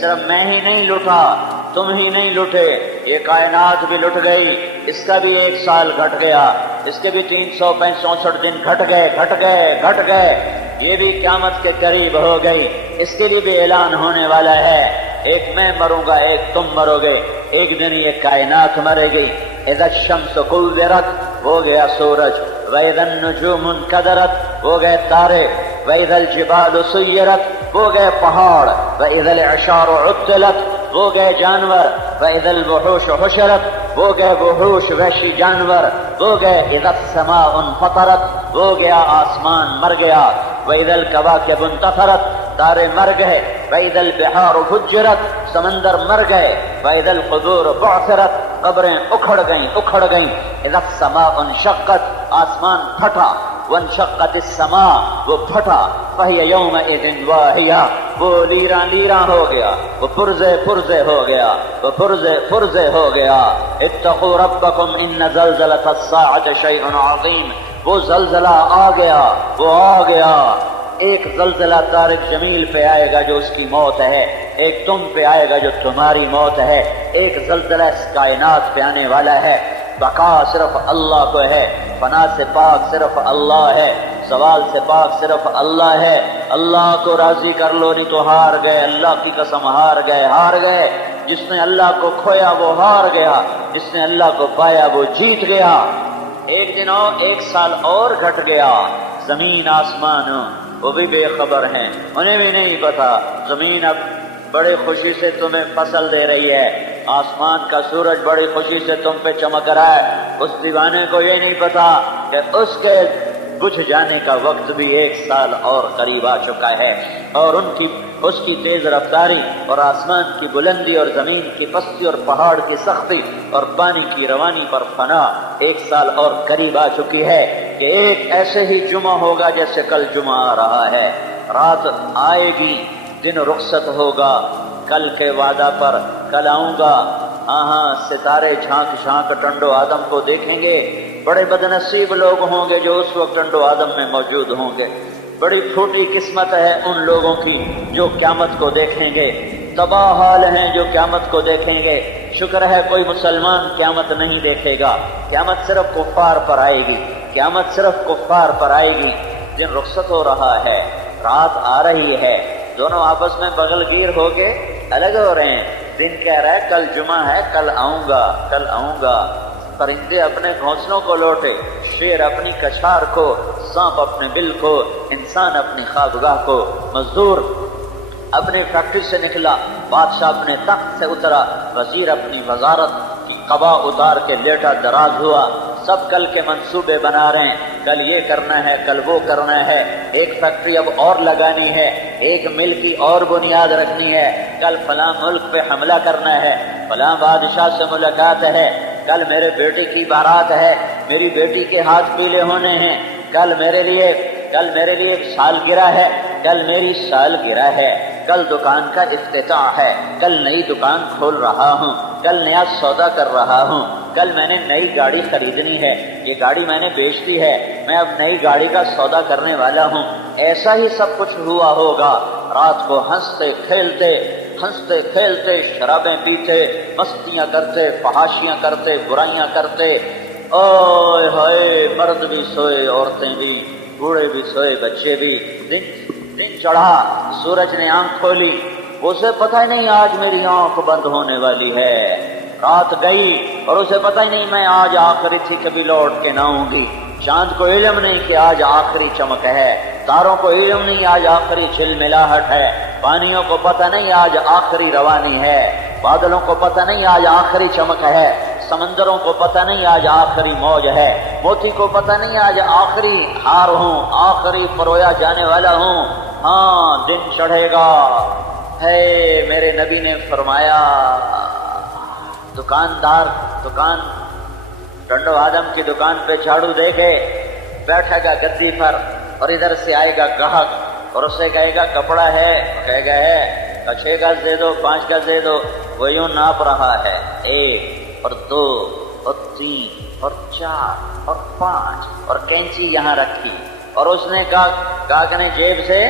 صرف میں ہی نہیں لٹا، تم ہی نہیں لٹے، یہ کائنات بھی لٹ گئی، اس کا بھی 1 سال گھٹ گیا، اس کے بھی 365 دن گھٹ گئے، یہ بھی قیامت کے قریب ہو گئی، اس کے لیے بھی اعلان ہونے والا ہے، ایک میں مروں گا، ایک تم مرو گے، ایک دن یہ کائنات مرے گی۔ اذا الشمس کورت، ہو گیا سورج، واذا النجوم انکدرت، ہو گئے تارے، واذا الجبال سیرت، ہو گئے پہاڑ، واذا العشار عطلت، ہو گئے جانور، واذا الوحوش حشرت، ہو گئے وحوش وحشی جانور، ہو گئے اذا السماء انفطرت، ہو گیا آسمان مر گیا، واذا الکواکب انتثرت، تارے مر گئے، واذا البحار فجرت، سمندر مر گئے، واذا القبور بعثرت، قبریں اکھڑ گئیں، اذا السماء انشقت، آسمان پھٹا، وانشقت السماء، وہ پھٹا، فہی یومئذ واہیہ، وہ لیراں ہو گیا، وہ پرزے ہو گیا، وہ پرزے ہو گیا۔ اتقوا ربکم ان زلزلۃ الساعۃ شیء عظیم، وہ زلزلہ آ گیا، ایک زلزلہ طارق جمیل پہ آئے گا جو اس کی موت ہے، ایک تم پہ آئے گا جو تمہاری موت ہے، ایک زلزلہ اس کائنات پہ آنے والا ہے۔ بقا صرف اللہ کو ہے، فنا سے پاک صرف اللہ ہے، زوال سے پاک صرف اللہ ہے۔ اللہ کو راضی کر لو نہیں تو ہار گئے، اللہ کی قسم ہار گئے۔ جس نے اللہ کو کھویا وہ ہار گیا، جس نے اللہ کو پایا وہ جیت گیا۔ ایک دن اور 1 سال اور گھٹ گیا، زمین آسمان وہ بھی بے خبر ہیں، انہیں بھی نہیں پتا۔ زمین اب بڑی خوشی سے تمہیں فصل دے رہی ہے، آسمان کا سورج بڑی خوشی سے تم پہ چمک رہا ہے، اس دیوانے کو یہ نہیں پتا کہ اس کے بجھ جانے کا وقت بھی 1 سال اور قریب آ چکا ہے، اور اس کی تیز رفتاری اور آسمان کی بلندی اور زمین کی پستی اور پہاڑ کی سختی اور پانی کی روانی پر فنا 1 سال اور قریب آ چکی ہے کہ ایک ایسے ہی جمعہ ہوگا جیسے کل جمعہ آ رہا ہے، رات آئے گی، دن رخصت ہوگا، کل کے وعدہ پر کل آؤں گا، ہاں ستارے جھانک ٹنڈو آدم کو دیکھیں گے۔ بڑے بدنصیب لوگ ہوں گے جو اس وقت ٹنڈو آدم میں موجود ہوں گے، بڑی پھوٹی قسمت ہے ان لوگوں کی جو قیامت کو دیکھیں گے، تباہ حال ہیں جو قیامت کو دیکھیں گے۔ شکر ہے کوئی مسلمان قیامت نہیں دیکھے گا، قیامت صرف کفار پر آئے گی، قیامت صرف کفار پر آئے گی۔ دن رخصت ہو رہا ہے، رات آ رہی ہے، دونوں آپس میں بغل گیر ہو کے الگ ہو رہے ہیں۔ دن کہہ رہا ہے کل جمعہ ہے، کل آؤں گا۔ پرندے اپنے گھونسلوں کو لوٹے، شیر اپنی کچھار کو، سانپ اپنے بل کو، انسان اپنی خوابگاہ کو، مزدور اپنے فیکٹری سے نکلا، بادشاہ اپنے تخت سے اترا، وزیر اپنی وزارت کی قبا اتار کے لیٹا دراز ہوا۔ سب کل کے منصوبے بنا رہے ہیں، کل یہ کرنا ہے، کل وہ کرنا ہے، ایک فیکٹری اب اور لگانی ہے، ایک مل کی اور بنیاد رکھنی ہے، کل فلاں ملک پہ حملہ کرنا ہے، فلاں بادشاہ سے ملاقات ہے، کل میرے بیٹے کی بارات ہے، میری بیٹی کے ہاتھ پیلے ہونے ہیں، کل میرے لیے سالگرہ ہے، کل میری سالگرہ ہے، کل دکان کا افتتاح ہے، کل نئی دکان کھول رہا ہوں، کل نیا سودا کر رہا ہوں، کل میں نے نئی گاڑی خریدنی ہے، یہ گاڑی میں نے بیچ دی ہے، میں اب نئی گاڑی کا سودا کرنے والا ہوں۔ ایسا ہی سب کچھ ہوا ہوگا۔ رات کو ہنستے کھیلتے شرابیں پیتے، مستیاں کرتے، فحاشیاں کرتے، برائیاں کرتے، اوئے ہائے، مرد بھی سوئے، عورتیں بھی، بوڑھے بھی سوئے، بچے بھی۔ دن چڑھا، سورج نے آنکھ کھولی، اسے پتہ ہی نہیں آج میری آنکھ بند ہونے والی ہے۔ رات گئی اور اسے پتہ ہی نہیں میں آج آخری تھی، کبھی لوٹ کے نہ آؤں گی۔ چاند کو علم نہیں کہ آج آخری چمک ہے، تاروں کو علم نہیں آج آخری چلملاہٹ ہے، پانیوں کو پتہ نہیں آج آخری روانی ہے، بادلوں کو پتہ نہیں آج آخری چمک ہے، سمندروں کو پتہ نہیں آج آخری موج ہے، موتی کو پتہ نہیں آج آخری ہار ہوں، آخری پرویا جانے والا ہوں۔ ہاں دن چڑھے گا۔ ہے میرے نبی نے فرمایا، دکان ٹنڈو آدم کی دکان پہ جھاڑو دے کے بیٹھے گا گدی پر، اور ادھر سے آئے گا گاہک اور اسے کہے گا کپڑا ہے، کہے گا ہے، 6 گز دے دو، 5 گز دے دو، وہ یوں ناپ رہا ہے، 1 اور 2 اور 3 اور 4 اور 5، اور کینچی یہاں رکھی، اور اس نے گاہک نے جیب سے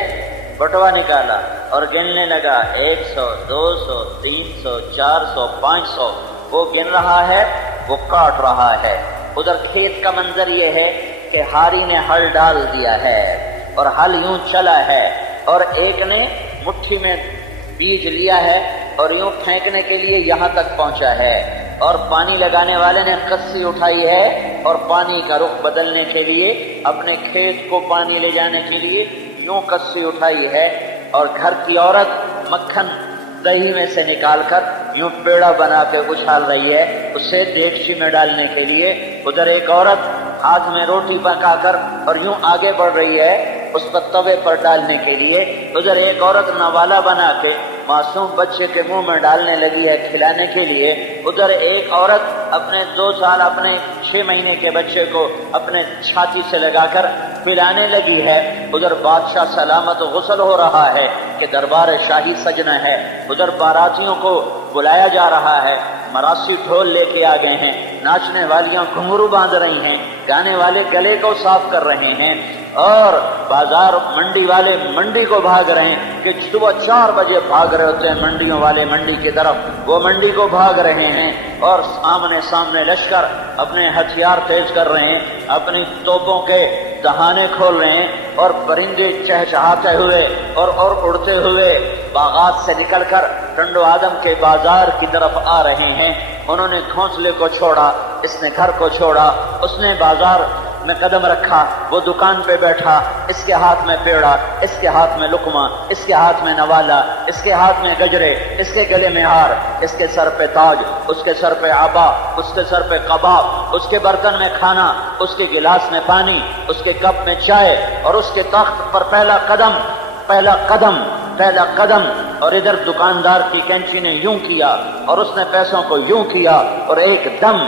بٹوا نکالا، اور گننے لگا 100 200 300 400 500 وہ گن رہا ہے، وہ کاٹ رہا ہے۔ ادھر کھیت کا منظر یہ ہے کہ ہاری نے ہل ڈال دیا ہے اور ہل یوں چلا ہے، اور ایک نے مٹھی میں بیج لیا ہے اور یوں پھینکنے کے لیے یہاں تک پہنچا ہے، اور پانی لگانے والے نے کسی اٹھائی ہے اور پانی کا رخ بدلنے کے لیے، اپنے کھیت کو پانی لے جانے کے لیے یوں کسی اٹھائی ہے، اور گھر کی عورت مکھن دہی میں سے نکال کر یوں پیڑا بنا کے اچھال رہی ہے اسے دیگچی میں ڈالنے کے لیے۔ ادھر ایک عورت ہاتھ میں روٹی پکا کر اور یوں آگے بڑھ رہی ہے اس پر توے پر ڈالنے کے لیے۔ ادھر ایک عورت نوالا بنا کے معصوم بچے کے منہ میں ڈالنے لگی ہے کھلانے کے لیے۔ ادھر ایک عورت اپنے 2 سال اپنے 6 مہینے کے بچے کو اپنے چھاتی سے لگا کر پلانے لگی ہے۔ ادھر بادشاہ سلامت غسل ہو رہا ہے کہ دربار شاہی سجنا ہے۔ ادھر باراتیوں کو بلایا جا رہا ہے، مراسی ڈھول لے کے آ گئے ہیں، ناچنے والیاں گھنگرو باندھ رہی ہیں، گانے والے گلے کو صاف کر رہے ہیں، اور بازار منڈی والے منڈی کو بھاگ رہے ہیں کہ صبح 4 بجے بھاگ رہے ہوتے ہیں منڈیوں والے منڈی کی طرف، وہ منڈی کو بھاگ رہے ہیں، اور سامنے لشکر اپنے ہتھیار تیز کر رہے ہیں، اپنی توپوں کے دہانے کھول رہے ہیں، اور پرندے چہچہاتے ہوئے اور اڑتے ہوئے باغات سے نکل کر ٹنڈو آدم کے بازار کی طرف آ رہے ہیں۔ انہوں نے گھونسلے کو چھوڑا، اس نے گھر کو چھوڑا، اس نے بازار میں قدم رکھا، وہ دکان پہ بیٹھا، اس کے ہاتھ میں پیڑا، اس کے ہاتھ میں لقمہ، اس کے ہاتھ میں نوالا، اس کے ہاتھ میں گجرے، اس کے گلے میں ہار، اس کے سر پہ تاج، اس کے سر پہ عبا، اس کے سر پہ کباب، اس کے برتن میں کھانا، اس کے گلاس میں پانی، اس کے کپ میں چائے، اور اس کے تخت پر پہلا قدم، اور ادھر دکاندار کی کینچی نے یوں کیا اور اس نے پیسوں کو یوں کیا، اور ایک دم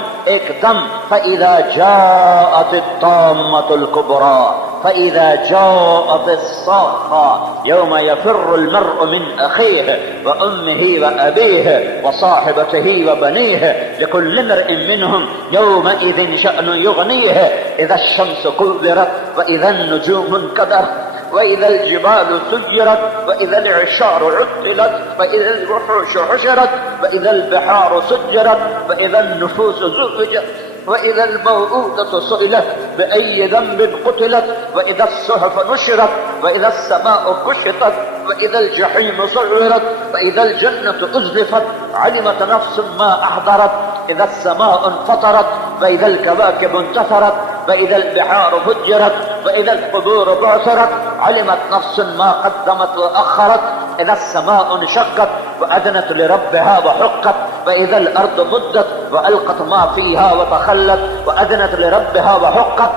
فَإِذَا جَاءَتِ الطَّامَّةُ الْكُبْرَى فَإِذَا جَاءَتِ الصَّاخَّةُ يَوْمَ يَفِرُّ الْمَرْءُ مِنْ أَخِيهِ وَأُمِّهِ وَأَبِيهِ وَصَاحِبَتِهِ وَبَنِيهِ لِكُلِّ امْرِئٍ مِّنْهُمْ يَوْمَئِذٍ شَأْنٌ يُغْنِيهِ إِذَا الشَّمْسُ كُوِّرَتْ وَإِذَا النُّجُومُ انكدرت وإذا الجبال سجرت وإذا العشار عطلت وإذا الوحوش حشرت وإذا البحار سجرت وإذا النفوس زوجت وإذا الموءودة سئلت بأي ذنب قتلت وإذا الصحف نشرت وإذا السماء كشطت وإذا الجحيم سعرت وإذا الجنة أزلفت علمت نفس ما أحضرت إذا السماء انفطرت وإذا الكواكب انتثرت وإذا البحار فجرت وإذا القبور بعثرت علمت نفس ما قدمت وأخرت إذا السماء انشقت وأذنت لربها وحقت وإذا الأرض مدت وألقت ما فيها وتخلت وأذنت لربها وحقت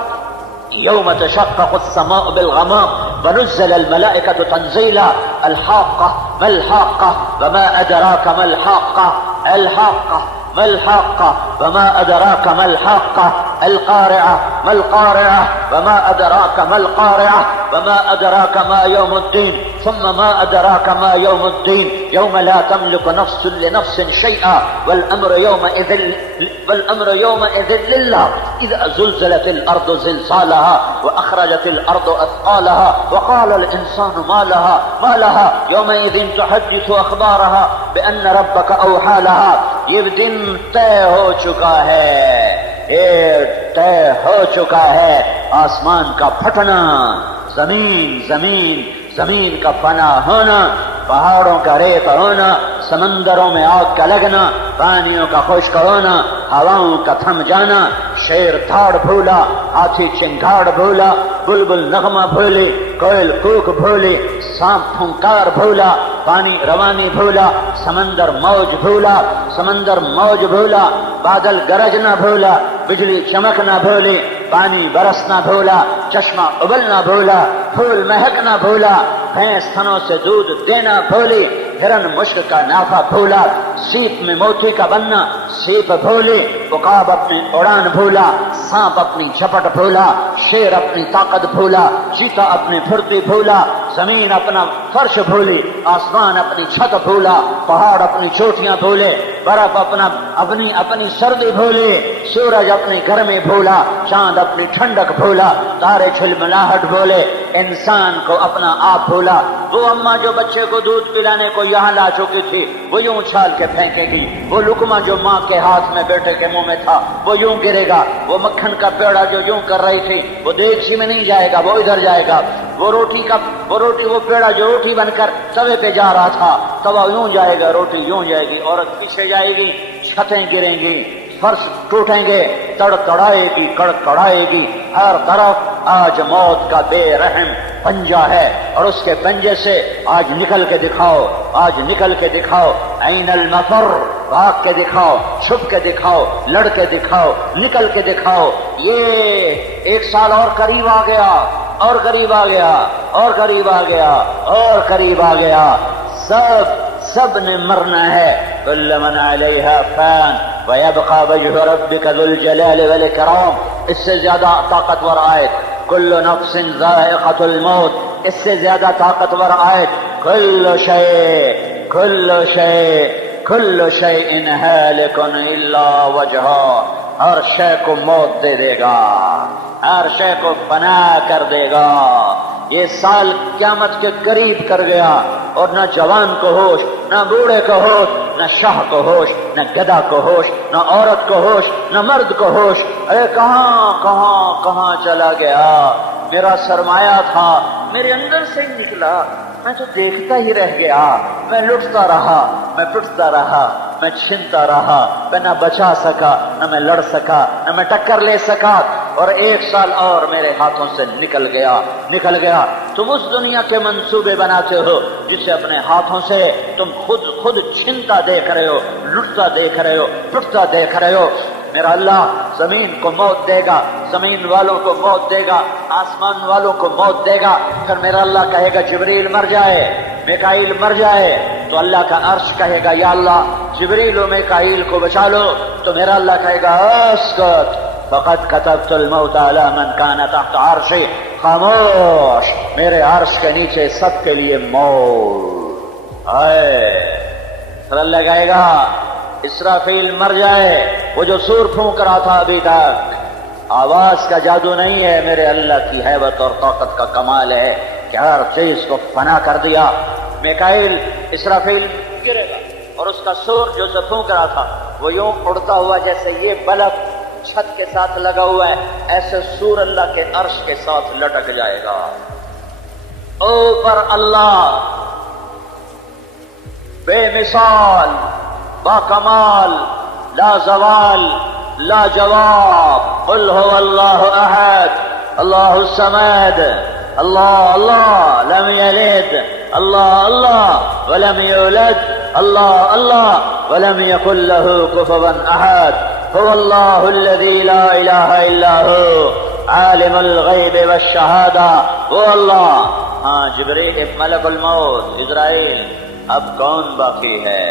يوم تشقق السماء بالغمام ونزل الملائكة تنزيلا الحاقة ما الحاقة وما أدراك ما الحاقة الحاقة ما الحاقة وما أدراك ما الحاقة القارعة ما القارعة وما أدراك ما القارعة وما أدراك ما يوم الدين ثم ما أدراك ما يوم الدين يوم لا تملك نفس لنفس شيئا والأمر يومئذ لله إذا زلزلت الأرض زلزالها وأخرجت الأرض أثقالها وقال الإنسان ما لها يومئذ تحدث أخبارها بأن ربك أوحى لها یہ دن طے ہو چکا ہے، طے ہو چکا ہے آسمان کا پھٹنا، زمین کا فنا ہونا، پہاڑوں کا ریت ہونا، سمندروں میں آگ کا لگنا، پانیوں کا خشک ہونا، ہواؤں کا تھم جانا، شیر دھاڑ بھولا، ہاتھی چنگھاڑ بھولا، بلبل نغمہ بھولی، کوئل کوک بھولی، سانپ پھنکار بھولا، پانی روانی بھولا، سمندر موج بھولا، بادل گرجنا بھولا، بجلی چمکنا بھولی، پانی برسنا بھولا، چشمہ ابلنا بھولا، پھول مہکنا بھولا، بھینس تھنوں سے دودھ دینا بھولی، ہرن مشک کا نافہ بھولا، سیپ میں موتی کا بننا سیپ بھولی، عقاب اپنی اڑان بھولا، سانپ اپنی جھپٹ بھولا، شیر اپنی طاقت بھولا، چیتا اپنی پھرتی بھولا، زمین اپنا فرش بھولی، آسمان اپنی چھت بھولا، پہاڑ اپنی چوٹیاں بھولے، برف اپنی سردی بھولے، سورج اپنی گرمی بھولا، چاند اپنی ٹھنڈک بھولا، تارے جھلملاہٹ بھولے، انسان کو اپنا آپ بھولا، وہ اماں جو بچے کو دودھ پلانے کو یہاں لا چکی تھی وہ یوں اچھال کے پھینکے گی، وہ لقمہ جو ماں کے ہاتھ میں بیٹے کے منہ میں تھا وہ یوں گرے گا، وہ مکھن کا پیڑا جو یوں کر رہی تھی وہ دیگچی میں نہیں جائے گا، وہ ادھر جائے گا، وہ پیڑا جو روٹی بن کر توے پہ جا رہا تھا توا یوں جائے گا، روٹی یوں جائے گی، عورت پیچھے جائے گی، چھتیں گریں گی، فرش ٹوٹیں گے، تڑتڑائے گی، کڑکڑائے گی، ہر طرف آج موت کا بے رحم پنجہ ہے، اور اس کے پنجے سے آج نکل کے دکھاؤ، آج نکل کے دکھاؤ، این المفر، بھاگ کے دکھاؤ، چھپ کے دکھاؤ، لڑ کے دکھاؤ، نکل کے دکھاؤ۔ یہ 1 سال اور قریب آ گیا، اور قریب آ گیا، اور قریب آ گیا، اور قریب آ گیا، سب نے مرنا ہے۔ کل من علیہا فان ویبقى وجہ ربک ذو الجلال والاکرام، اس سے زیادہ طاقتور آیت کل نفس ذائقۃ الموت، اس سے زیادہ طاقتور آیت کل شیء ہالک الا وجہہ، ہر شے کو موت دے دے گا، ہر شے کو فنا کر دے گا۔ یہ سال قیامت کے قریب کر گیا، اور نہ جوان کو ہوش، نہ بوڑھے کو ہوش، نہ شاہ کو ہوش، نہ گدھا کو ہوش، نہ عورت کو ہوش، نہ مرد کو ہوش۔ ارے کہاں چلا گیا؟ میرا سرمایہ تھا، میرے اندر سے ہی نکلا، میں تو دیکھتا ہی رہ گیا، میں لٹتا رہا، میں پٹتا رہا، میں چھنتا رہا، میں نہ بچا سکا، نہ میں لڑ سکا، نہ میں ٹکر لے سکا، اور 1 سال اور میرے ہاتھوں سے نکل گیا۔ تم اس دنیا کے منصوبے بناتے ہو جسے اپنے ہاتھوں سے تم خود چھنتا دیکھ رہے ہو، لٹتا دیکھ رہے ہو، ٹوٹتا دیکھ رہے ہو۔ میرا اللہ زمین کو موت دے گا، زمین والوں کو موت دے گا، آسمان والوں کو موت دے گا، پھر میرا اللہ کہے گا جبریل مر جائے، میکائیل مر جائے، تو اللہ کا عرش کہے گا یا اللہ جبریل و میکائیل کو بچا لو، تو میرا اللہ کہے گا اسکت فقد كتبت الموت على من كان تحت عرشي، خاموش، میرے عرش کے نیچے سب کے لیے موت ہے۔ پھر اللہ کہے گا اسرافیل مر جائے، وہ جو سور پھونک رہا تھا ابھی تک، آواز کا جادو نہیں ہے، میرے اللہ کی ہیبت اور طاقت کا کمال ہے کہ ہر چیز کو فنا کر دیا۔ میکائیل اسرافیل گرے گا، اور اس کا سور جو سے پھونک رہا تھا وہ یوں اڑتا ہوا جیسے یہ بلب چھت کے ساتھ لگا ہوا ہے، ایسے سور اللہ کے عرش کے ساتھ لٹک جائے گا۔ اوپر اللہ بے مثال، با کمال، لا زوال، لا جواب، قل هو اللہ احد، اللہ الصمد، اللہ لم یلد، اللہ ولم یولد، اللہ ولم یکن له کفوا احد، هو اللہ الذی لا الہ الا هو عالم الغیب والشہادہ، وہ اللہ۔ ہاں جبریل ملک الموت اسرائیل، اب کون باقی ہے؟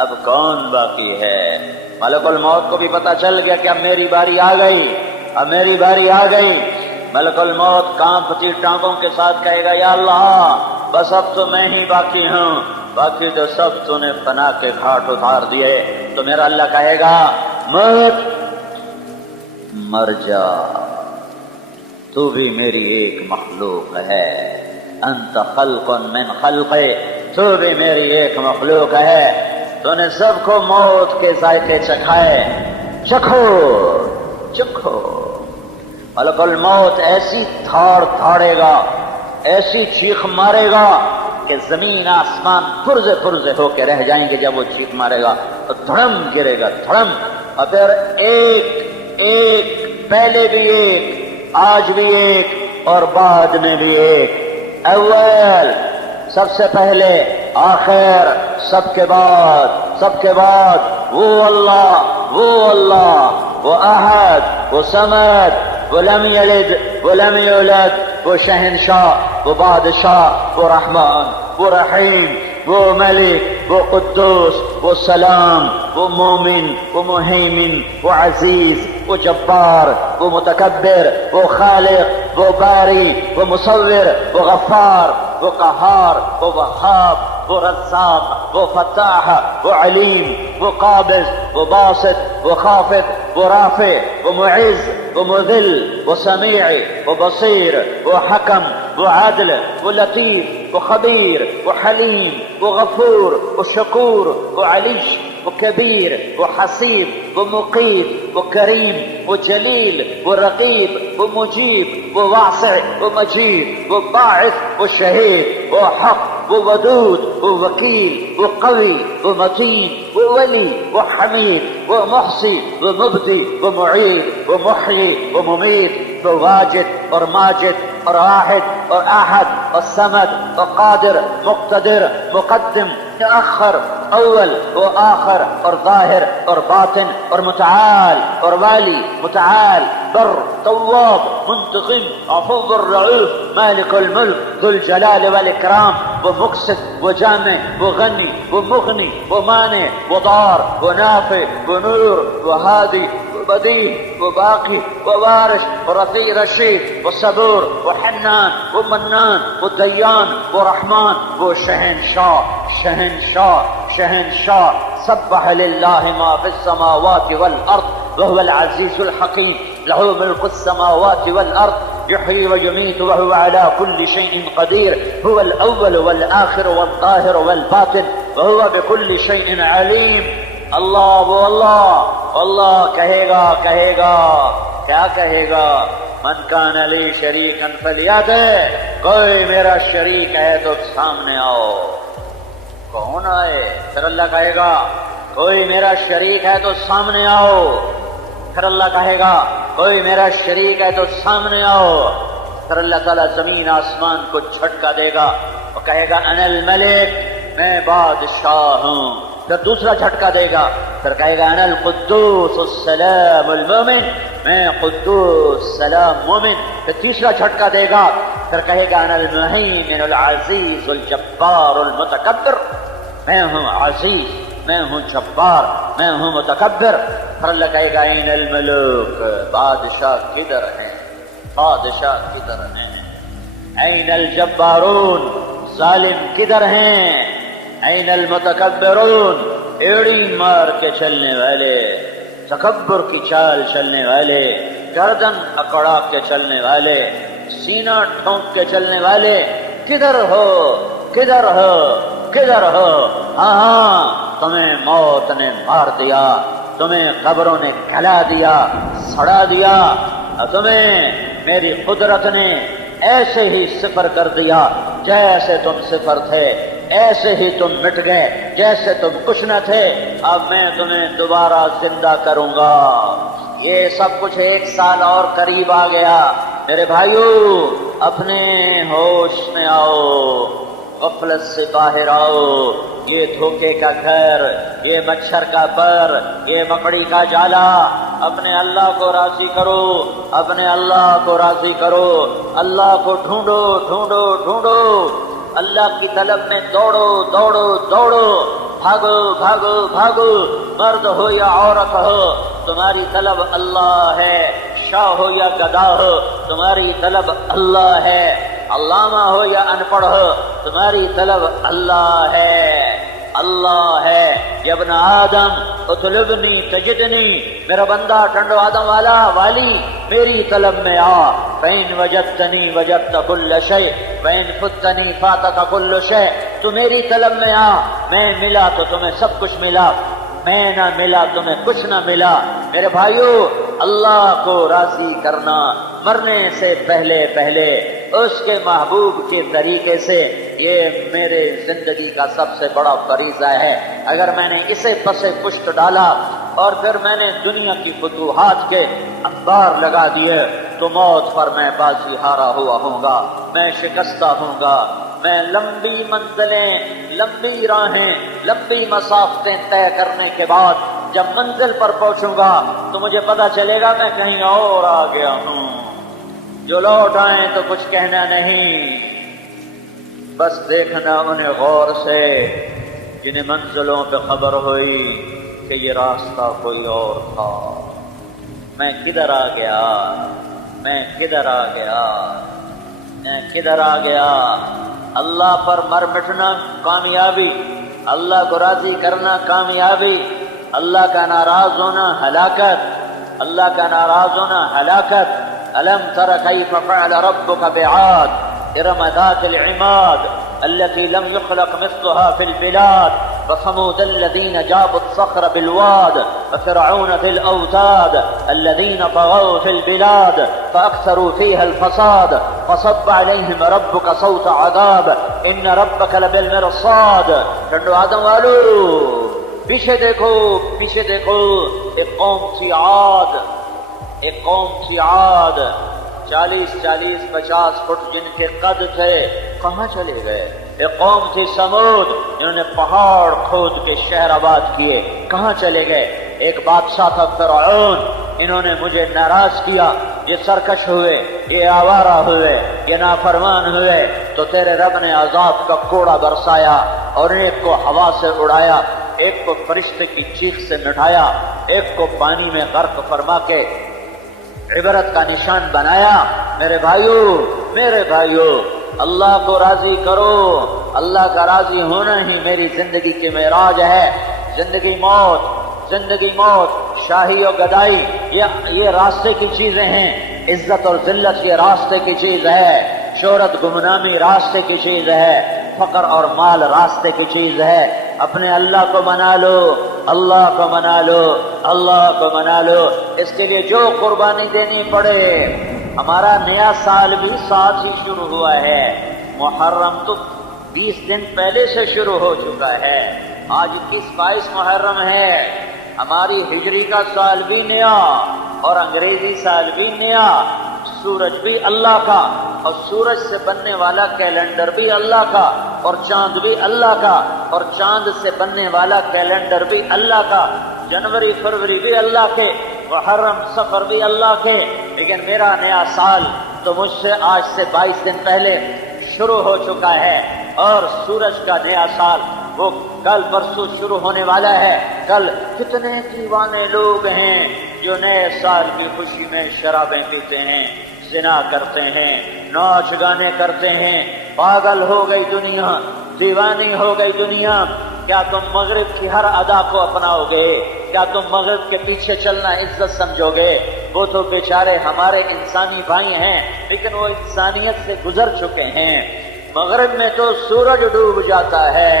اب کون باقی ہے؟ ملک الموت کو بھی پتا چل گیا کہ اب میری باری آ گئی، اب میری باری آ گئی۔ ملک الموت کانپتی ٹانگوں کے ساتھ کہے گا یا اللہ بس اب تو میں ہی باقی ہوں، باقی تو سب تو نے فنا کے گھاٹ اتار دیے۔ تو میرا اللہ کہے گا موت مر جا، تو بھی میری ایک مخلوق ہے، انت خلق من خلقے، تو بھی میری ایک مخلوق ہے، تو نے سب کو موت کے ذائقے چکھائے، چکھو۔ ملک الموت ایسی تھاڑ تھاڑے گا، ایسی چیخ مارے گا کہ زمین آسمان پرزے ہو کے رہ جائیں گے جب وہ چیخ مارے گا، تو دھڑم گرے گا، دھڑم، اور پھر ایک پہلے بھی ایک، آج بھی ایک، اور بعد میں بھی ایک، اول سب سے پہلے، آخر سب کے بعد، وہ اللہ، وہ احد، وہ صمد، وہ لم یلد وہ لم یولد، وہ شہنشاہ، وہ بادشاہ، وہ رحمان، وہ رحیم، وہ ملک، وہ قدوس، وہ سلام، وہ مومن، وہ مہیمن، وہ عزیز، وہ جبار، وہ متکبر، وہ خالق، وہ باری، وہ مصور، وہ غفار، وہ قہار، وہ وہاب، وہ رزاق، وہ فتاح، وہ علیم، وہ قابض، وہ باسط، وہ خافض، وہ رافع، وہ معز، وہ مذل، وہ سمیع، وہ بصیر، وہ حکم، وہ عدل، وہ لطیف، وخبير وحليم وغفور وشكور وعليش وكبير وحسيب ومقيت وكريم وجليل ورقيب ومجيب وواسع ومجيد وباعث وشهيد وحق وودود ووكيل وقوي ومتين وولي وحميد ومحصي ومبدي ومعيد ومحيي ومميت وواجد وماجد وواحد وأحد والصمد وقادر مقتدر مقدم مؤخر أول وآخر وظاهر وباطن ومتعال ووالي متعال بر تواب منتقم عفو الرؤوف مالك الملك ذو الجلال والإكرام ومقسط وجامع وغني ومغني ومانع وضار ونافع ونور وهادي وبديع وباقي ووارث ورفيع رشيد وصبور وحنان ومنان وديان ورحمن وشهنشاه شهنشاه شهنشاه سبح لله ما في السماوات والأرض وهو العزيز الحكيم له ملك السماوات والأرض يحيي ويميت وهو على كل شيء قدير هو الأول والآخر والظاهر والباطن وهو بكل شيء عليم. اللہ وہ اللہ کہے گا کیا کہے گا؟ من کان لی شریکا فلیأتی، کوئی میرا شریک ہے تو سامنے آؤ. کون آئے؟ پھر اللہ کہے گا کوئی میرا شریک ہے تو سامنے آؤ. پھر اللہ کہے گا کوئی میرا شریک ہے تو سامنے آؤ. پھر اللہ تعالیٰ زمین آسمان کو جھٹکا دے گا اور کہے گا انا الملک، میں بادشاہ ہوں. پھر دوسرا جھٹکا دے گا، پھر کہے گا انا القدوس السلام المومن، میں قدوس سلام مومن. پھر تیسرا جھٹکا دے گا، پھر کہے گا انا المہیمن العزیز الجبار المتکبر، میں ہوں عزیز، میں ہوں جبار، میں ہوں متکبر. پھر اللہ کہے گا این الملوک، بادشاہ کدھر ہیں؟ بادشاہ کدھر ہیں؟ این الجبارون، ظالم کدھر ہیں؟ این المتکبرون، ایڑی مار کے چلنے والے، تکبر کی چال چلنے والے، گردن اکڑا کے چلنے والے، سینہ ٹھونک کے چلنے والے، کدھر ہو کدھر ہو کدھر ہو؟ ہاں تمہیں موت نے مار دیا، تمہیں قبروں نے گلا دیا، سڑا دیا، تمہیں میری قدرت نے ایسے ہی صفر کر دیا جیسے تم صفر تھے، ایسے ہی تم مٹ گئے جیسے تم کچھ نہ تھے. اب میں تمہیں دوبارہ زندہ کروں گا. یہ سب کچھ 1 سال اور قریب آ گیا. میرے بھائیو اپنے ہوش میں آؤ، غفلت سے باہر آؤ. یہ دھوکے کا گھر، یہ مچھر کا پر، یہ مکڑی کا جالا، اپنے اللہ کو راضی کرو، اپنے اللہ کو راضی کرو. اللہ کو ڈھونڈو ڈھونڈو ڈھونڈو، اللہ کی طلب میں دوڑو دوڑو دوڑو، بھاگو بھاگو بھاگو. مرد ہو یا عورت ہو تمہاری طلب اللہ ہے، شاہ ہو یا گدا ہو تمہاری طلب اللہ ہے، علامہ ہو یا ان پڑھ ہو تمہاری طلب اللہ ہے. اللہ ہے یا ابن آدم اطلبنی تجدنی، میرا بندہ ٹنڈو آدم والا والی میری طلب میں آ. فإن وجدتنی وجدت كل شيء وإن فتنی فاتك كل شيء. تو میری طلب میں آ، میں ملا تو تمہیں سب کچھ ملا، میں نہ ملا تمہیں کچھ نہ ملا. میرے بھائیو اللہ کو راضی کرنا مرنے سے پہلے پہلے اس کے محبوب کے طریقے سے، یہ میرے زندگی کا سب سے بڑا فریضہ ہے. اگر میں نے اسے پس پشت ڈالا اور پھر میں نے دنیا کی فتوحات کے اخبار لگا دیے تو موت پر میں بازی ہارا ہوا ہوں گا، میں شکستہ ہوں گا. میں لمبی منزلیں، لمبی راہیں، لمبی مسافتیں طے کرنے کے بعد جب منزل پر پہنچوں گا تو مجھے پتا چلے گا میں کہیں اور آ گیا ہوں. جو لوٹ آئیں تو کچھ کہنا نہیں، بس دیکھنا انہیں غور سے جنہیں منزلوں پہ خبر ہوئی کہ یہ راستہ کوئی اور تھا. میں کدھر آ گیا، میں کدھر آ گیا، میں کدھر آ گیا. اللہ پر مر مٹنا کامیابی، اللہ کو راضی کرنا کامیابی، اللہ کا ناراض ہونا ہلاکت، اللہ کا ناراض ہونا ہلاکت. ألم تر كيف فعل ربك بعاد إرم ذات العماد التي لم يخلق مثلها في البلاد وثمود الذين جابوا الصخر بالواد وفرعون في الأوتاد الذين طغوا في البلاد فأكثروا فيها الفساد فصب عليهم ربك صوت عذاب إن ربك لبالمرصاد. ٹنڈو آدم والو پیچھے دیکھو ایک قوم تھی عاد 40-50 فٹ جن کے قد تھے، کہاں چلے گئے؟ ایک قوم تھی سمود جنہوں نے پہاڑ کھود کے شہر آباد کیے، کہاں چلے گئے؟ ایک بادشاہ تھا فرعون، انہوں نے مجھے ناراض کیا، یہ سرکش ہوئے، یہ آوارہ ہوئے، یہ نافرمان ہوئے، تو تیرے رب نے عذاب کا کوڑا برسایا اور ایک کو ہوا سے اڑایا، ایک کو فرشتے کی چیخ سے مٹایا، ایک کو پانی میں غرق فرما کے عبرت کا نشان بنایا۔ میرے بھائیو اللہ کو راضی کرو، اللہ کا راضی ہونا ہی میری زندگی کی معراج ہے۔ زندگی موت، شاہی اور گدائی یہ راستے کی چیزیں ہیں، عزت اور ذلت یہ راستے کی چیز ہے، شہرت گمنامی راستے کی چیز ہے، فقر اور مال راستے کی چیز ہے۔ اپنے اللہ کو منا لو، اللہ کو منا لو، اس کے لیے جو قربانی دینی پڑے۔ ہمارا نیا سال بھی ساتھ ہی شروع ہوا ہے، محرم تو 20 دن پہلے سے شروع ہو چکا ہے، آج 21-22 محرم ہے۔ ہماری ہجری کا سال بھی نیا اور انگریزی سال بھی نیا، سورج بھی اللہ کا اور سورج سے بننے والا کیلنڈر بھی اللہ کا اور چاند بھی اللہ کا اور چاند سے بننے والا کیلنڈر بھی اللہ کا، جنوری فروری بھی اللہ کے، محرم صفر بھی اللہ کے، لیکن میرا نیا سال تو مجھ سے آج سے 22 دن پہلے شروع ہو چکا ہے، اور سورج کا نیا سال وہ کل پرسوں شروع ہونے والا ہے۔ کل کتنے دیوانے لوگ ہیں جو نئے سال کی خوشی میں شرابیں پیتے ہیں، زنا کرتے ہیں، ناچ گانے کرتے ہیں، پاگل ہو گئی دنیا، دیوانی ہو گئی دنیا۔ کیا تم مغرب کی ہر ادا کو اپناؤ گے؟ کیا تم مغرب کے پیچھے چلنا عزت سمجھو گے؟ وہ تو بیچارے ہمارے انسانی بھائی ہیں، لیکن وہ انسانیت سے گزر چکے ہیں۔ مغرب میں تو سورج ڈوب جاتا ہے،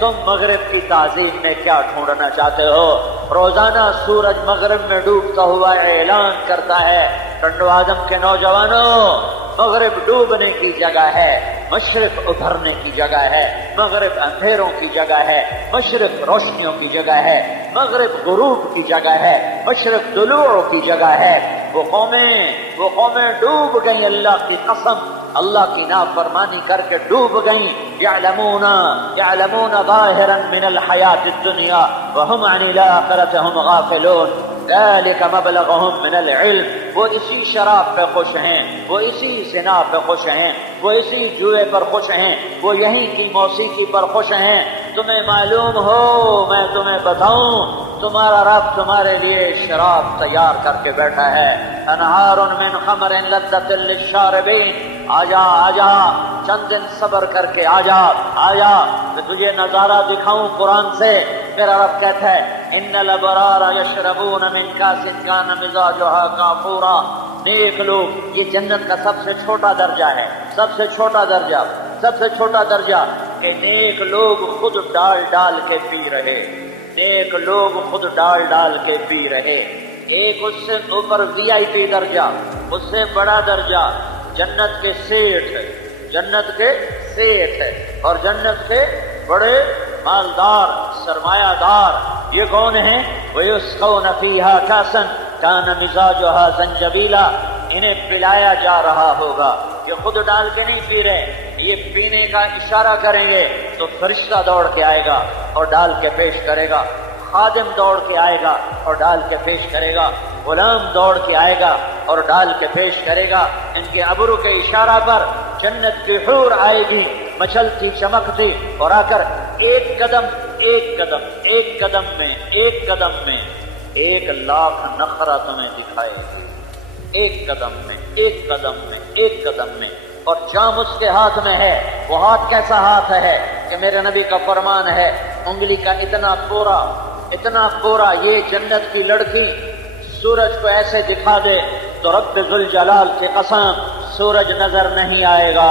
تم مغرب کی تعظیم میں کیا ڈھونڈنا چاہتے ہو؟ روزانہ سورج مغرب میں ڈوبتا ہوا اعلان کرتا ہے، ٹنڈو آدم کے نوجوانوں، مغرب ڈوبنے کی جگہ ہے، مشرق ابھرنے کی جگہ ہے، مغرب اندھیروں کی جگہ ہے، مشرق روشنیوں کی جگہ ہے، مغرب غروب کی جگہ ہے، مشرق طلوع کی جگہ ہے۔ وہ قومیں ڈوب گئیں، اللہ کی قسم، اللہ کی نافرمانی کر کے ڈوب گئیں۔ یعلمون ظاہرا من الحیات الدنیا وهم عن الآخرة هم غافلون ذلك مبلغهم من العلم۔ وہ اسی شراب پہ خوش ہیں، وہ اسی زنا پہ خوش ہیں، وہ اسی جوئے پر خوش ہیں، وہ یہیں کی موسیقی پر خوش ہیں۔ تمہیں معلوم ہو، میں تمہیں بتاؤں، تمہارا رب تمہارے لیے شراب تیار کر کے بیٹھا ہے، انہار من خمر لذۃ للشاربین۔ آجا چند دن صبر کر کے آجا کہ تجھے نظارہ دکھاؤں قرآن سے۔ میرا رب کہتا ہے ان الابرار یشربون من کاس کان مزاجها کافورا۔ نیک لوگ، یہ جنت کا سب سے چھوٹا درجہ ہے، سب سے چھوٹا درجہ کہ نیک لوگ خود ڈال کے پی رہے، نیک لوگ خود ڈال کے پی رہے۔ ایک اس سے اوپر VIP درجہ، اس سے بڑا درجہ جنت کے سیٹھ ہے، اور جنت کے بڑے مالدار، سرمایہ دار۔ یہ کون ہیں؟ وَيُسْقَوْنَ فِيهَا كَأْسًا كَانَ مِزَاجُهَا زَنجَبِيلًا۔ انہیں پلایا جا رہا ہوگا، یہ خود ڈال کے نہیں پی رہے، یہ پینے کا اشارہ کریں گے تو فرشتہ دوڑ کے آئے گا اور ڈال کے پیش کرے گا، خادم دوڑ کے آئے گا اور ڈال کے پیش کرے گا، غلام دوڑ کے آئے گا اور ڈال کے پیش کرے گا۔ ان کے ابرو کے اشارہ پر جنت کی حور آئے گی، مچلتی چمکتی، اور آ کر ایک قدم میں 1,00,000 نخرہ تمہیں دکھائے گی، ایک قدم میں، اور جام اس کے ہاتھ میں ہے۔ وہ ہاتھ کیسا ہاتھ ہے کہ میرے نبی کا فرمان ہے، انگلی کا اتنا پورا یہ جنت کی لڑکی سورج کو ایسے دکھا دے تو رب ذوالجلال کی قسم سورج نظر نہیں آئے گا،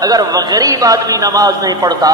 اگر غریب آدمی نماز نہیں پڑھتا،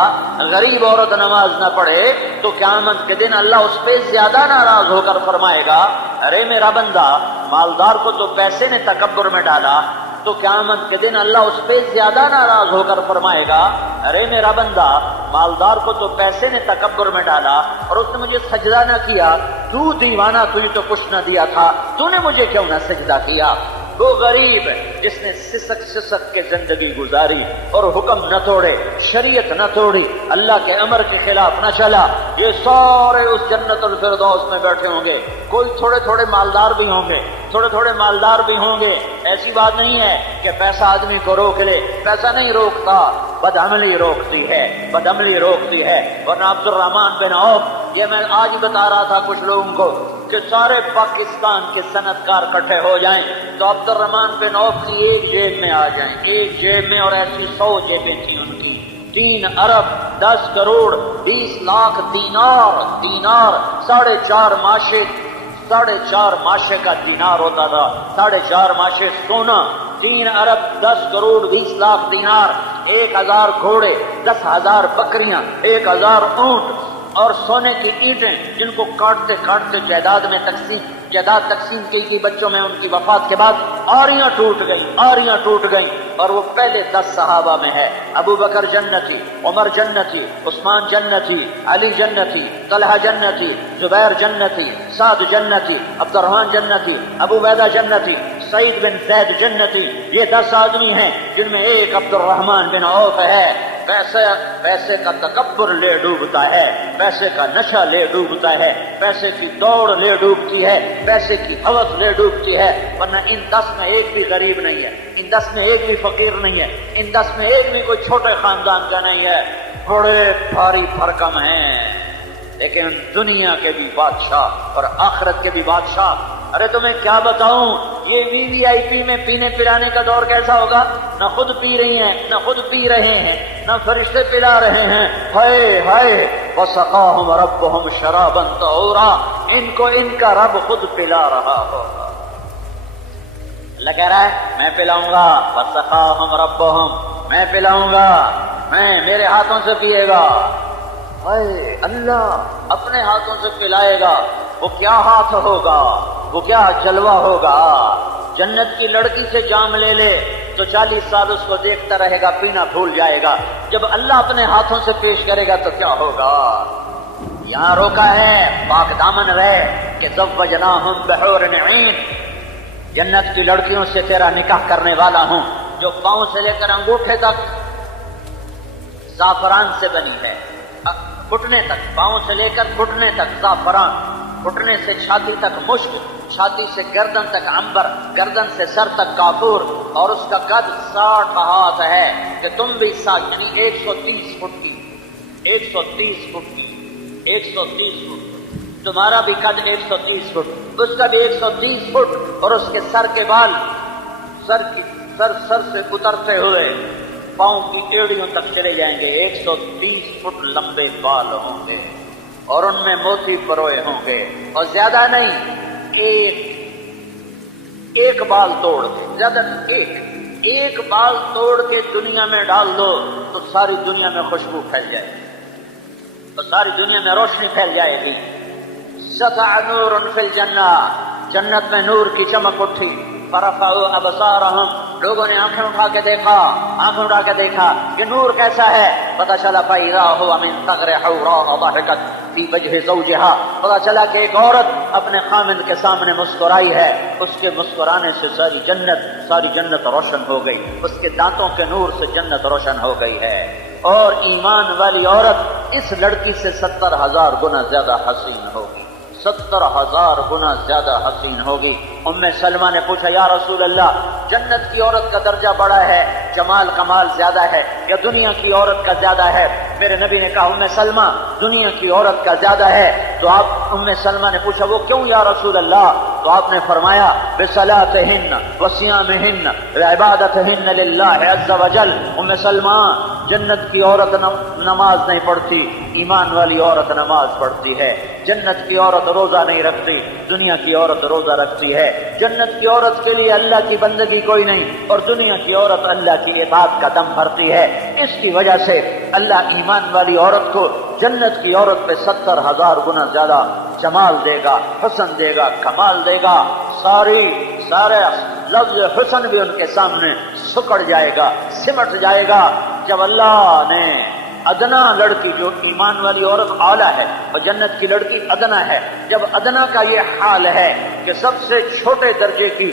غریب عورت نماز نہ پڑھے تو قیامت کے دن اللہ اس پہ زیادہ ناراض ہو کر فرمائے گا، ارے میرا بندہ، مالدار کو تو پیسے نے تکبر میں ڈالا، تو قیامت کے دن اللہ اس پہ زیادہ ناراض ہو کر فرمائے گا، ارے میرا بندہ، مالدار کو تو پیسے نے تکبر میں ڈالا اور اس نے مجھے سجدہ نہ کیا، تو دیوانہ، تجھے تو کچھ نہ دیا تھا، تو نے مجھے کیوں نہ سجدہ کیا؟ وہ غریب جس نے سسک کے زندگی گزاری اور حکم نہ توڑے، شریعت نہ توڑی، اللہ کے امر کے خلاف نہ چلا، یہ سارے اس جنت الفردوس میں بیٹھے ہوں گے۔ کوئی تھوڑے تھوڑے مالدار بھی ہوں گے، تھوڑے تھوڑے مالدار بھی ہوں گے۔ ایسی بات نہیں ہے کہ پیسہ آدمی کو روک لے، پیسہ نہیں روکتا، بدعملی روکتی ہے، بدعملی روکتی ہے۔ ورنہ عبد الرحمن بن عوف، یہ میں آج بتا رہا تھا کچھ لوگوں کو کہ سارے پاکستان کے صنعت کار اکٹھے ہو جائیں تو عبد الرحمن بن عوف کی ایک جیب میں آ جائیں، ایک جیب میں، اور ایسی 100 جیبیں تھیں ان کی۔ 3 ارب 10 کروڑ 20 لاکھ دینار 4.5 ماشے کا دینار ہوتا تھا، 4.5 ماشے سونا، 3 ارب 10 کروڑ 20 لاکھ دینار، 1000 گھوڑے، 10,000 بکریاں، 1000 اونٹ، اور سونے کی اینٹیں جن کو کاٹتے کاٹتے جائیداد تقسیم کی تھی بچوں میں، ان کی وفات کے بعد آریاں ٹوٹ گئیں، اور وہ پہلے 10 صحابہ میں ہے۔ ابو بکر جنتی، عمر جنتی، عثمان جنتی، علی جنتی، طلحہ جنتی، زبیر جنتی، سعد جنتی، عبد الرحمن جنتی، ابو عبیدہ جنتی، سعید بن زید جنتی۔ یہ 10 آدمی ہیں جن میں ایک عبد الرحمن بن عوف ہے۔ پیسے کا تکبر لے ڈوبتا ہے، پیسے کا نشہ لے ڈوبتا ہے، پیسے کی دوڑ لے ڈوبتی ہے، پیسے کی ہوس لے ڈوبتی ہے۔ ورنہ ان 10 میں ایک بھی غریب نہیں ہے، ان 10 میں ایک بھی فقیر نہیں ہے، ان 10 میں ایک بھی کوئی چھوٹے خاندان کا نہیں ہے، بڑے بھاری بھرکم ہیں، لیکن دنیا کے بھی بادشاہ اور آخرت کے بھی بادشاہ۔ ارے تمہیں کیا بتاؤں، یہ VVIP میں پینے پلانے کا دور کیسا ہوگا؟ نہ خود پی رہی ہیں، نہ خود پی رہے ہیں، نہ فرشتے پلا رہے ہیں۔ ہائے ہائے، وسقاہم ربہم شرابا طہورا، ان کو ان کا رب خود پلا رہا ہوگا۔ اللہ کہہ رہا ہے میں پلاؤں گا، وسقاہم ربہم، میں پلاؤں گا، میرے ہاتھوں سے پیے گا۔ ہائے، اللہ اپنے ہاتھوں سے پلائے گا، وہ کیا ہاتھ ہوگا، وہ کیا جلوہ ہوگا۔ جنت کی لڑکی سے جام لے لے تو 40 سال اس کو دیکھتا رہے گا، پینا بھول جائے گا۔ جب اللہ اپنے ہاتھوں سے پیش کرے گا تو کیا ہوگا؟ یہاں روکا ہے پاک دامن رہے کہ زوجناہم بحور عین، جنت کی لڑکیوں سے تیرا نکاح کرنے والا ہوں جو پاؤں سے لے کر انگوٹھے تک زعفران سے بنی ہے، گھٹنے تک، پاؤں سے لے کر گھٹنے تک زعفران، گھٹنے سے چھاتی تک مشک، چھاتی سے گردن تک عنبر، گردن سے سر تک کافور، اور اس کا قد 60 ہاتھ ہے کہ تم بھی ساتھ، یعنی 130 فٹ کی، 130 فٹ کی، 130 فٹ، تمہارا بھی قد 130 فٹ، اس کا بھی 130 فٹ، اور اس کے سر کے بال سر سے اترتے ہوئے پاؤں کی ایڑیوں تک چلے جائیں گے، 130 فٹ لمبے بال ہوں گے، اور ان میں موتی پروئے ہوں گے، اور زیادہ نہیں، ایک بال توڑ کے، زیادہ ایک بال توڑ کے دنیا میں ڈال دو تو ساری دنیا میں خوشبو پھیل جائے گی، تو ساری دنیا میں روشنی پھیل جائے گی۔ سطع نور فی الجنہ، جنت میں نور کی چمک اٹھی، فرفعوا ابصارہم، لوگوں نے آنکھیں اٹھا کے دیکھا کہ نور کیسا ہے، پتہ چلا فاذا هو من ثغر حوراء ضحكت في وجه زوجها، پتہ چلا کہ ایک عورت اپنے خامند کے سامنے مسکرائی ہے، اس کے مسکرانے سے ساری جنت روشن ہو گئی، اس کے دانتوں کے نور سے جنت روشن ہو گئی ہے، اور ایمان والی عورت اس لڑکی سے 70,000 گنا زیادہ حسین ہوگی، 70,000 گنا زیادہ حسین ہوگی۔ سلمہ نے پوچھا یا رسول اللہ، جنت کی عورت کا درجہ بڑا ہے، جمال کمال زیادہ ہے، یا دنیا کی عورت کا زیادہ ہے؟ میرے نبی نے کہا سلمہ دنیا کی عورت کا زیادہ ہے۔ تو سلمہ نے پوچھا وہ کیوں یا رسول اللہ؟ تو آپ نے فرمایا بصلاتہن وصیامہن وعبادتہن للہ عز وجل۔ سلمہ جنت کی عورت نماز نہیں پڑھتی، ایمان والی عورت نماز پڑھتی ہے۔ جنت کی عورت روزہ نہیں رکھتی، دنیا کی عورت روزہ رکھتی ہے۔ جنت کی عورت کے لیے اللہ کی بندگی کوئی نہیں، اور دنیا کی عورت اللہ کی عبادت کا دم بھرتی ہے۔ اس کی وجہ سے اللہ ایمان والی عورت کو جنت کی عورت پہ 70,000 گنا زیادہ جمال دے گا، حسن دے گا، کمال دے گا۔ سارے لفظ حسن بھی ان کے سامنے سکڑ جائے گا، سمٹ جائے گا۔ جب اللہ نے ادنا لڑکی، جو ایمان والی عورت اعلیٰ ہے اور جنت کی لڑکی ادنا ہے، جب ادنا کا یہ حال ہے کہ سب سے چھوٹے درجے کی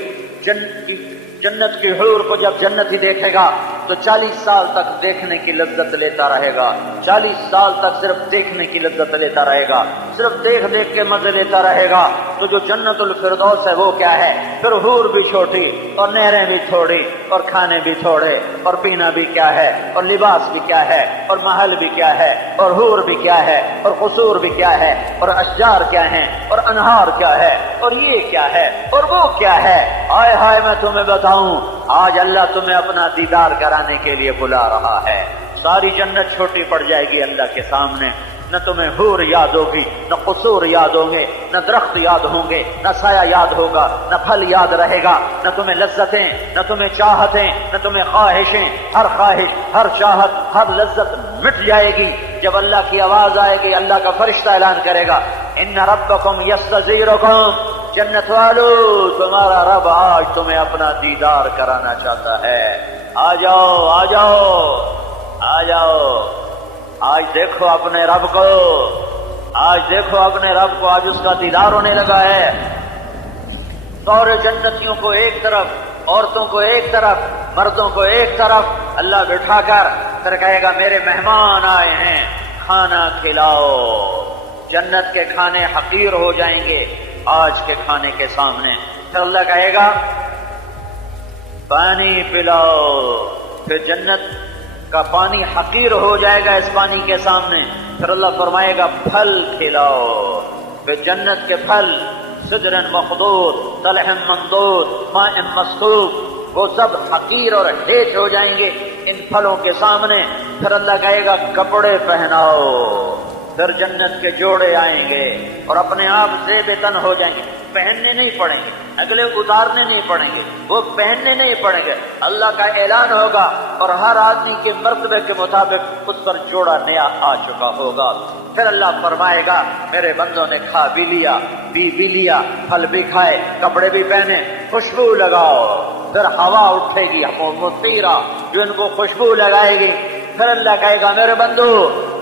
جنت کی حور کو جب جنتی دیکھے گا تو 40 سال تک دیکھنے کی لذت لیتا رہے گا، 40 سال تک صرف دیکھنے کی لذت لیتا رہے گا، صرف دیکھ دیکھ کے مزے لیتا رہے گا۔ تو جو جنت الفردوس ہے وہ کیا ہے؟ پھر حور بھی چھوٹی اور نہریں بھی تھوڑی اور کھانے بھی تھوڑے اور پینا بھی کیا ہے اور لباس بھی کیا ہے اور محل بھی کیا ہے اور حور بھی کیا ہے اور قصور بھی کیا ہے اور اشجار کیا ہیں اور انہار کیا ہے اور یہ کیا ہے اور وہ کیا ہے۔ ہائے ہائے، میں تمہیں بتاؤں، آج اللہ تمہیں اپنا دیدار کرانے کے لیے بلا رہا ہے۔ ساری جنت چھوٹی پڑ جائے گی اللہ کے سامنے، نہ تمہیں حور یاد ہوگی، نہ قصور یاد ہوں گے، نہ درخت یاد ہوں گے، نہ سایہ یاد ہوگا، نہ پھل یاد رہے گا، نہ تمہیں لذتیں، نہ تمہیں چاہتیں، نہ تمہیں خواہشیں۔ ہر خواہش، ہر چاہت، ہر لذت مٹ جائے گی جب اللہ کی آواز آئے گی، اللہ کا فرشتہ اعلان کرے گا، ان ربکم یستزیرکم، جنت والو تمہارا رب آج تمہیں اپنا دیدار کرانا چاہتا ہے۔ آ جاؤ، آ جاؤ، آ جاؤ، آج دیکھو اپنے رب کو، آج دیکھو اپنے رب کو، آج اس کا دیدار ہونے لگا ہے۔ سورے جنتیوں کو ایک طرف، عورتوں کو ایک طرف، مردوں کو ایک طرف اللہ بٹھا کر پھر کہے گا میرے مہمان آئے ہیں، کھانا کھلاؤ۔ جنت کے کھانے حقیر ہو جائیں گے آج کے کھانے کے سامنے۔ پھر اللہ کہے گا پانی پلاؤ، پھر جنت کا پانی حقیر ہو جائے گا اس پانی کے سامنے۔ پھر اللہ فرمائے گا پھل کھلاؤ، پھر جنت کے پھل سدر مخضود، طلح منضود، ماء مسکوب، وہ سب حقیر اور ہیچ ہو جائیں گے ان پھلوں کے سامنے۔ پھر اللہ کہے گا کپڑے پہناؤ، پھر جنت کے جوڑے آئیں گے اور اپنے آپ سے بے تن ہو جائیں گے، پہننے نہیں پڑیں گے، اگلے اتارنے نہیں پڑیں گے، وہ پہننے نہیں پڑیں گے۔ اللہ کا اعلان ہوگا اور ہر آدمی کے مرتبے کے مطابق اس پر جوڑا نیا آ چکا ہوگا۔ پھر اللہ فرمائے گا میرے بندوں نے کھا بھی لیا، پی بھی لیا، پھل بھی کھائے، کپڑے بھی پہنے، خوشبو لگاؤ۔ پھر ہوا اٹھے گی مطیرہ جو ان کو خوشبو لگائے گی۔ پھر اللہ کہے گا میرے بندو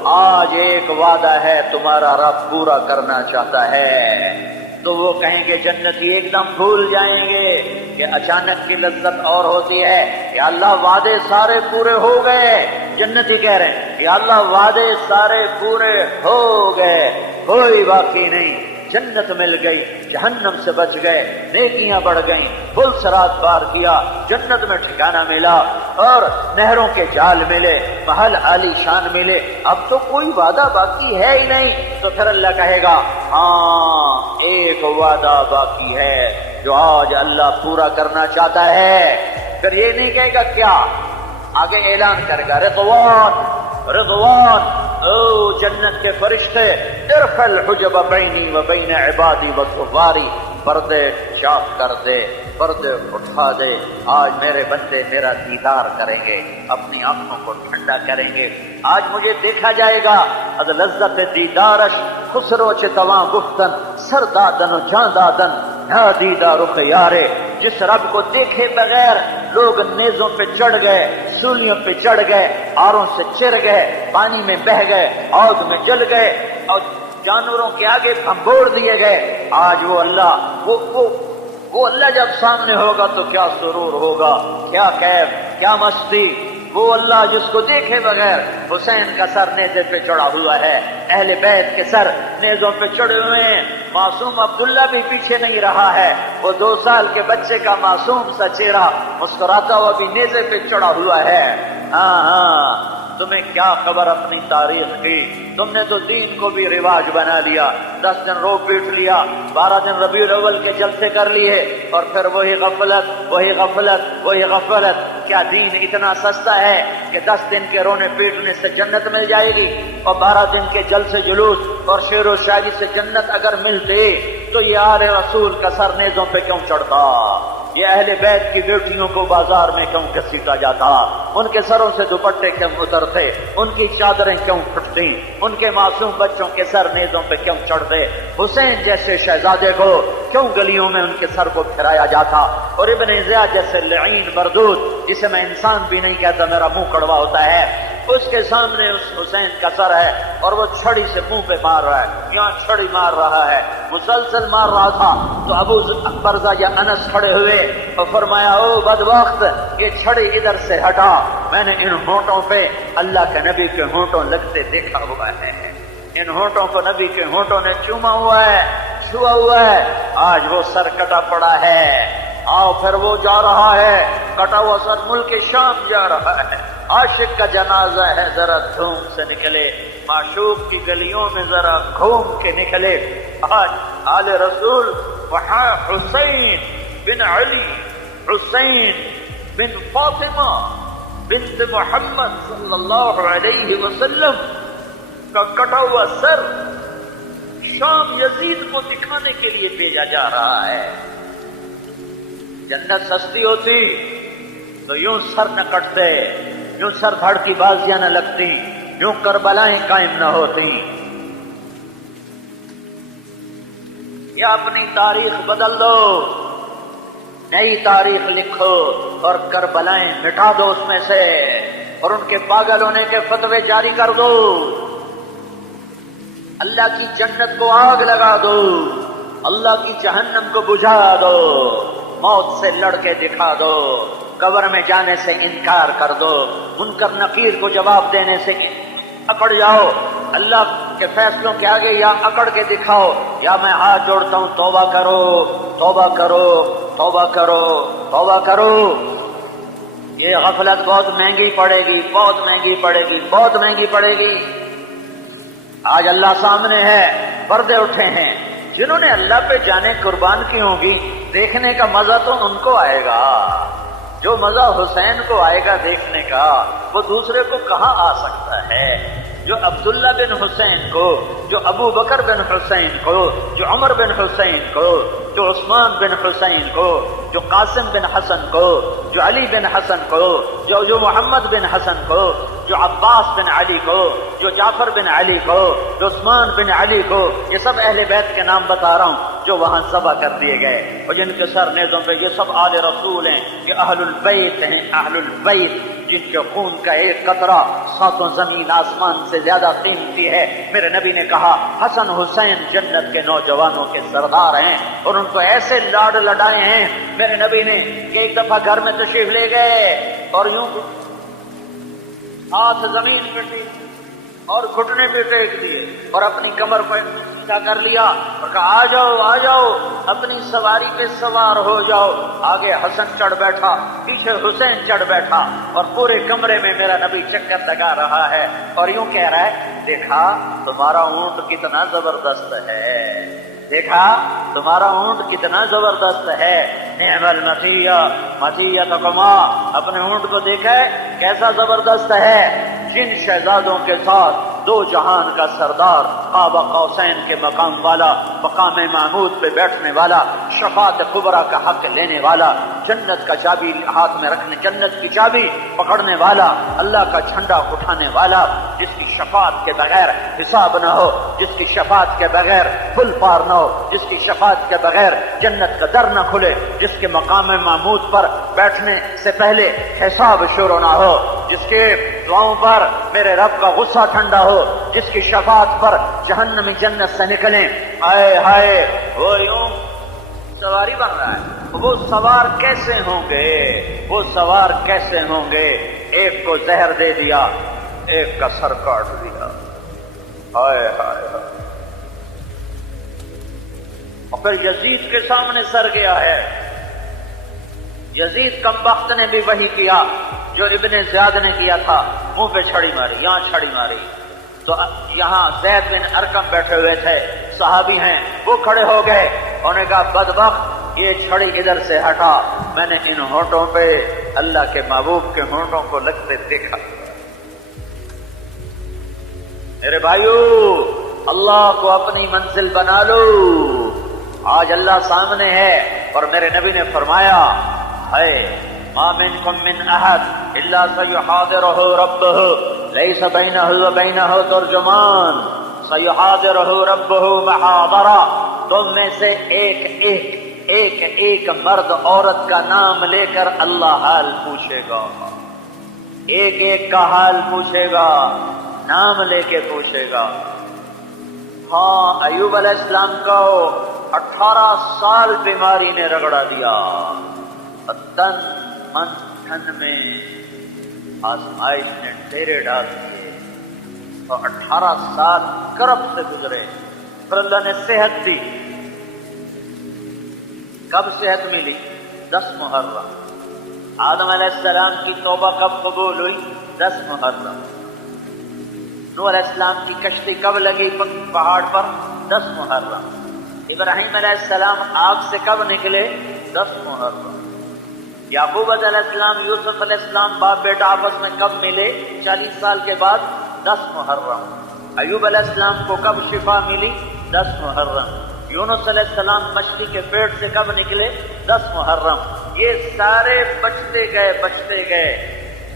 آج ایک وعدہ ہے تمہارا رب پورا کرنا چاہتا ہے۔ تو وہ کہیں گے جنتی ایک دم بھول جائیں گے کہ اچانک کی لذت اور ہوتی ہے۔ یا اللہ وعدے سارے پورے ہو گئے، جنتی کہہ رہے ہیں یا اللہ وعدے سارے پورے ہو گئے، کوئی باقی نہیں۔ جنت مل گئی، جہنم سے بچ گئے، نیکیاں بڑھ گئیں، پل صراط پار کیا، جنت میں ٹھکانہ ملا اور نہروں کے جال ملے، محل عالی شان ملے، اب تو کوئی وعدہ باقی ہے ہی نہیں۔ تو پھر اللہ کہے گا ہاں ایک وعدہ باقی ہے جو آج اللہ پورا کرنا چاہتا ہے۔ پھر یہ نہیں کہے گا کیا، آگے اعلان کرے گا رضوان، رضوان، او جنت کے فرشتے، ارفع الحجب بینی و بین عبادی و کفاری، پردے شاف کر دے، پردے اٹھا دے، آج میرے بندے میرا دیدار کریں گے، اپنی آنکھوں کو ٹھنڈا کریں گے، آج مجھے دیکھا جائے گا۔ از لذت دیدارش خسرو چ تواں گفتن، سر دادن و جان دادن، نہ دیدہ رخ یارے۔ جس رب کو دیکھے بغیر لوگ نیزوں پہ چڑھ گئے، سولیوں پہ چڑھ گئے، آروں سے چر گئے، پانی میں بہہ گئے، آگ میں جل گئے اور جانوروں کے آگے بھمبوڑ دیے گئے۔ آج وہ اللہ وہ اللہ جب سامنے ہوگا تو کیا سرور ہوگا، کیا کیف، کیا مستی۔ وہ اللہ جس کو دیکھے بغیر حسین کا سر نیزے پہ چڑھا ہوا ہے، اہل بیت کے سر نیزوں پہ چڑھے ہوئے ہیں، معصوم عبداللہ بھی پیچھے نہیں رہا ہے، وہ 2 سال کے بچے کا معصوم سا چہرہ مسکراتا ہوا بھی نیزے پہ چڑھا ہوا ہے۔ ہاں تمہیں کیا خبر اپنی تاریخ کی، تم نے تو دین کو بھی رواج بنا لیا، 10 دن رو پیٹ لیا، 12 دن ربیع الاول کے جلسے کر لیے، اور پھر وہی غفلت، وہی غفلت، وہی غفلت۔ کیا دین اتنا سستا ہے کہ 10 دن کے رونے پیٹنے سے جنت مل جائے گی، اور 12 دن کے جلسے جلوس اور شعر و شاعری سے جنت اگر ملتے تو یہ آل رسول کا سر نیزوں پہ کیوں چڑھتا؟ یہ اہل بیت کی بیٹیوں کو بازار میں کیوں گھسیٹا جاتا؟ ان کے سروں سے دوپٹے کیوں اترتے؟ ان کی چادریں کیوں پھٹتی؟ ان کے معصوم بچوں کے سر نیزوں پہ کیوں چڑھتے؟ حسین جیسے شہزادے کو کیوں گلیوں میں ان کے سر کو پھرایا جاتا؟ اور ابن زیاد جیسے لعین مردود، جسے میں انسان بھی نہیں کہتا، میرا منہ کڑوا ہوتا ہے، اس کے سامنے اس حسین کا سر ہے اور وہ چھڑی سے منہ پہ مار رہا ہے، یہاں چھڑی مار رہا ہے، مسلسل مار رہا تھا۔ تو ابو برزہ یا انس کھڑے ہوئے اور فرمایا او بدبخت، یہ چھڑی ادھر سے ہٹا، میں نے ان ہونٹوں پہ اللہ کے نبی کے ہونٹوں لگتے دیکھا ہوا ہے، ان ہونٹوں کو نبی کے ہونٹوں نے چوما ہوا ہے، چھوا ہوا ہے، آج وہ سر کٹا پڑا ہے، آؤ پھر وہ جا رہا ہے، کٹا ہوا سر ملک شام جا رہا ہے، عاشق کا جنازہ ہے، ذرا دھوم سے نکلے، معشوق کی گلیوں میں ذرا گھوم کے نکلے۔ آج آل رسول وہاں حسین بن علی، حسین بن فاطمہ بنت محمد صلی اللہ علیہ وسلم کا کٹا ہوا سر شام یزید کو دکھانے کے لیے بھیجا جا رہا ہے۔ جنت سستی ہوتی تو یوں سر نہ کٹتے، یوں سر دھڑ کی بازیاں نہ لگتی، یوں کربلائیں قائم نہ ہوتی۔ یا اپنی تاریخ بدل دو، نئی تاریخ لکھو اور کربلائیں مٹا دو اس میں سے، اور ان کے پاگل ہونے کے فتوے جاری کر دو، اللہ کی جنت کو آگ لگا دو، اللہ کی جہنم کو بجھا دو، موت سے لڑ کے دکھا دو، قبر میں جانے سے انکار کر دو، منکر نکیر کو جواب دینے سے اکڑ جاؤ، اللہ کے فیصلوں کے آگے یا اکڑ کے دکھاؤ یا میں ہاتھ جوڑتا ہوں توبہ کرو، توبہ کرو، توبہ کرو، توبہ کرو۔ یہ غفلت بہت مہنگی پڑے گی، بہت مہنگی پڑے گی، بہت مہنگی پڑے گی۔ آج اللہ سامنے ہے، پردے اٹھے ہیں، جنہوں نے اللہ پہ جانے قربان کی ہوں گی، دیکھنے کا مزہ تو ان کو آئے گا، جو مزہ حسین کو آئے گا دیکھنے کا وہ دوسرے کو کہاں آ سکتا ہے؟ جو عبداللہ بن حسین کو، جو ابو بکر بن حسین کو، جو عمر بن حسین کو، جو عثمان بن حسین کو، جو قاسم بن حسن کو، جو علی بن حسن کو، جو محمد بن حسن کو، جو عباس بن علی کو، جو جعفر بن علی کو، جو عثمان بن علی کو، یہ سب اہل بیت کے نام بتا رہا ہوں جو وہاں ذبح کر دیے گئے اور جن کے سر نیزوں پہ، یہ سب آل رسول ہیں، یہ اہل البیت ہیں، اہل البیت، جن کے خون کا ایک قطرہ ساتوں زمین آسمان سے زیادہ قیمتی ہے۔ میرے نبی نے کہا حسن حسین جنت کے نوجوانوں کے سردار ہیں، اور ان کو ایسے لاڈ لڈائے ہیں میرے نبی نے کہ ایک دفعہ گھر میں تشریف لے گئے اور یوں ہاتھ زمین پہ ٹیک اور گھٹنے پہ ٹیک دیے اور اپنی کمر کو سیدھا کر لیا اور کہا آ جاؤ، آ جاؤ، اپنی سواری پہ سوار ہو جاؤ۔ آگے حسن چڑھ بیٹھا، پیچھے حسین چڑھ بیٹھا، اور پورے کمرے میں میرا نبی چکر لگا رہا ہے اور یوں کہہ رہا ہے دیکھا تمہارا اونٹ کتنا زبردست ہے، دیکھا تمہارا اونٹ کتنا زبردست ہے، نعم المطیہ مطیتکما، اپنے اونٹ کو دیکھا ہے کیسا زبردست ہے۔ جن شہزادوں کے ساتھ دو جہان کا سردار، قاب قوسین کے مقام والا، مقام محمود پہ بیٹھنے والا، شفاعت کبریٰ کا حق لینے والا، جنت کا چابی ہاتھ میں رکھنے، جنت کی چابی پکڑنے والا، اللہ کا جھنڈا اٹھانے والا، جس کی شفاعت کے بغیر حساب نہ ہو، جس کی شفاعت کے بغیر پھل پار نہ ہو، جس کی شفاعت کے بغیر جنت کا در نہ کھلے، جس کے مقام محمود پر بیٹھنے سے پہلے حساب شروع نہ ہو، جس کے دعاؤں پر میرے رب کا غصہ ٹھنڈا ہو، جس کی شفاعت پر جہنمی جنت سے نکلیں۔ ہائے ہائے، وہ یوں سواری بن رہا ہے، وہ سوار کیسے ہوں گے، وہ سوار کیسے ہوں گے؟ ایک کو زہر دے دیا، ایک کا سر کاٹ دیا، ہائے ہائے ہائے۔ اور پھر یزید کے سامنے سر گیا ہے، یزید کمبخت نے بھی وہی کیا جو ابن زیاد نے کیا تھا، منہ پہ چھڑی ماری، یہاں چھڑی ماری، تو یہاں زید بن ارقم بیٹھے ہوئے تھے، صحابی ہیں، وہ کھڑے ہو گئے، انہوں نے کہا بدبخت یہ چھڑی ادھر سے ہٹا، میں نے ان ہونٹوں پہ اللہ کے محبوب کے ہونٹوں کو لگتے دیکھا۔ میرے بھائیو، اللہ کو اپنی منزل بنا لو۔ آج اللہ سامنے ہے اور میرے نبی نے فرمایا ہے ما منکم من احد الا سیحاضرہ ربہ لیس بینہ وبینہ ترجمان سیحاضرہ ربہ محاضرہ۔ تم میں سے ایک مرد عورت کا نام لے کر اللہ حال پوچھے گا، ایک کا حال پوچھے گا، نام لے کے پوچھے گا۔ ہاں، ایوب علیہ السلام کو 18 سال بیماری نے رگڑا دیا، تن من دھن میں آزمائش نے ڈیرے ڈال دیے، تو 18 سال کرب سے گزرے، پھر اللہ نے صحت دی۔ کب صحت ملی؟ 10 محرم۔ آدم علیہ السلام کی توبہ کب قبول ہوئی؟ 10 محرم۔ نوح علیہ السلام کی کشتی کب لگی پہاڑ پر؟ 10 محرم۔ ابراہیم علیہ السلام آگ سے کب نکلے؟ 10 محرم۔ یعقوب علیہ السلام یوسف علیہ السلام باپ بیٹا آپس میں کب ملے؟ 40 سال کے بعد، 10 محرم۔ ایوب علیہ السلام کو کب شفا ملی؟ 10 محرم۔ یونس علیہ السلام مچھلی کے پیٹ سے کب نکلے؟ 10 محرم۔ یہ سارے بچتے گئے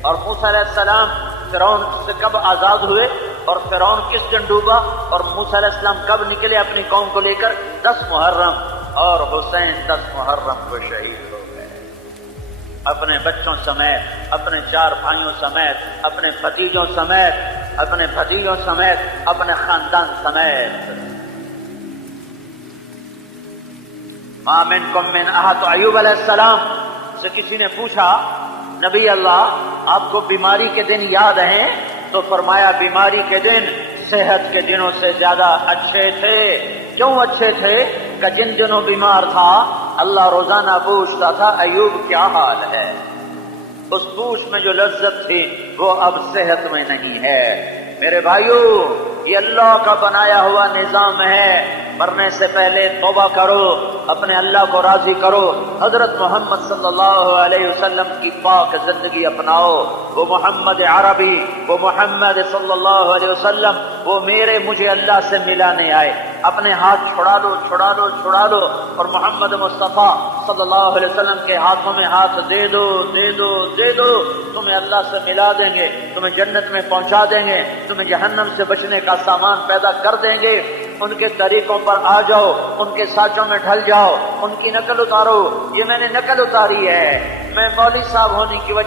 اور موسیٰ علیہ السلام فرعون سے کب آزاد ہوئے اور فرعون کس دن ڈوبا اور موسیٰ علیہ السلام کب نکلے اپنی قوم کو لے کر؟ 10 محرم۔ اور حسین 10 محرم کو شہید ہو گئے، اپنے بچوں سمیت، اپنے 4 بھائیوں سمیت، اپنے بھتیجوں سمیت، اپنے خاندان سمیت۔ ما منکم من احد۔ تو ایوب علیہ السلام سے کسی نے پوچھا نبی اللہ آپ کو بیماری کے دن یاد ہیں؟ تو فرمایا بیماری کے دن صحت کے دنوں سے زیادہ اچھے تھے۔ کیوں اچھے تھے؟ کہ جن دنوں بیمار تھا اللہ روزانہ پوچھتا تھا ایوب کیا حال ہے۔ اس پوچھ میں جو لذت تھی وہ اب صحت میں نہیں ہے۔ میرے بھائیو، یہ اللہ کا بنایا ہوا نظام ہے۔ مرنے سے پہلے توبہ کرو، اپنے اللہ کو راضی کرو، حضرت محمد صلی اللہ علیہ وسلم کی پاک زندگی اپناؤ۔ وہ محمد عربی، وہ محمد صلی اللہ علیہ وسلم، وہ مجھے اللہ سے ملانے آئے۔ اپنے ہاتھ چھڑا دو اور محمد مصطفیٰ صلی اللہ علیہ وسلم کے ہاتھوں میں ہاتھ دے دو، تمہیں اللہ سے ملا دیں گے، تمہیں جنت میں پہنچا دیں گے، تمہیں جہنم سے بچنے کا سامان پیدا کر دیں گے۔ ان کے طریقوں پر آ جاؤ، ان کے سانچوں میں ڈھل جاؤ، ان کی نقل اتارو۔ یہ میں نے نقل اتاری ہے، میں مولوی صاحب ہونے کی وجہ